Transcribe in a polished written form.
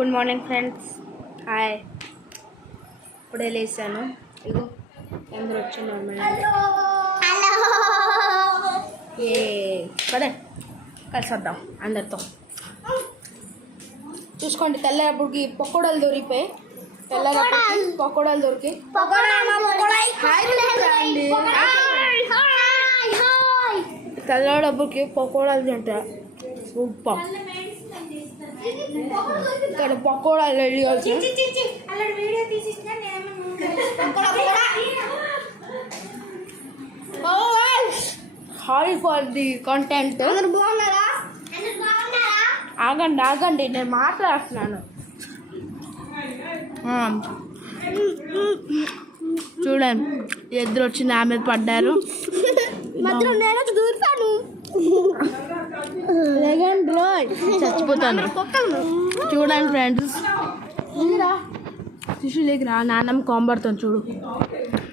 Good morning friends, hi. ఇప్పుడే లేసాను. ఇగో అందరూ వచ్చిన్నారు. ఏ పదే కలిసి వద్దాం అందరితో. చూసుకోండి, తెల్లరప్పుడుకి పకోడాలు దొరికిపోయి, తెల్లరప్పుడుకి పకోడాలు దొరికి తెల్లడప్పుడుకి పకోడాలు తింటారు. సూపర్. ఇక్కడ పకోడాలు రెడీ అవుతుంది. Hi for the content. ఆగండి నేను మాట్లాడుతున్నాను. చూడండి, ఇద్దరు వచ్చి నా మీద పడ్డారు. చచ్చిపోతాను. చూడండి ఫ్రెండ్స్, శిశులేకి రా, నాన్నమ్మ కాంబడుతాను చూడు.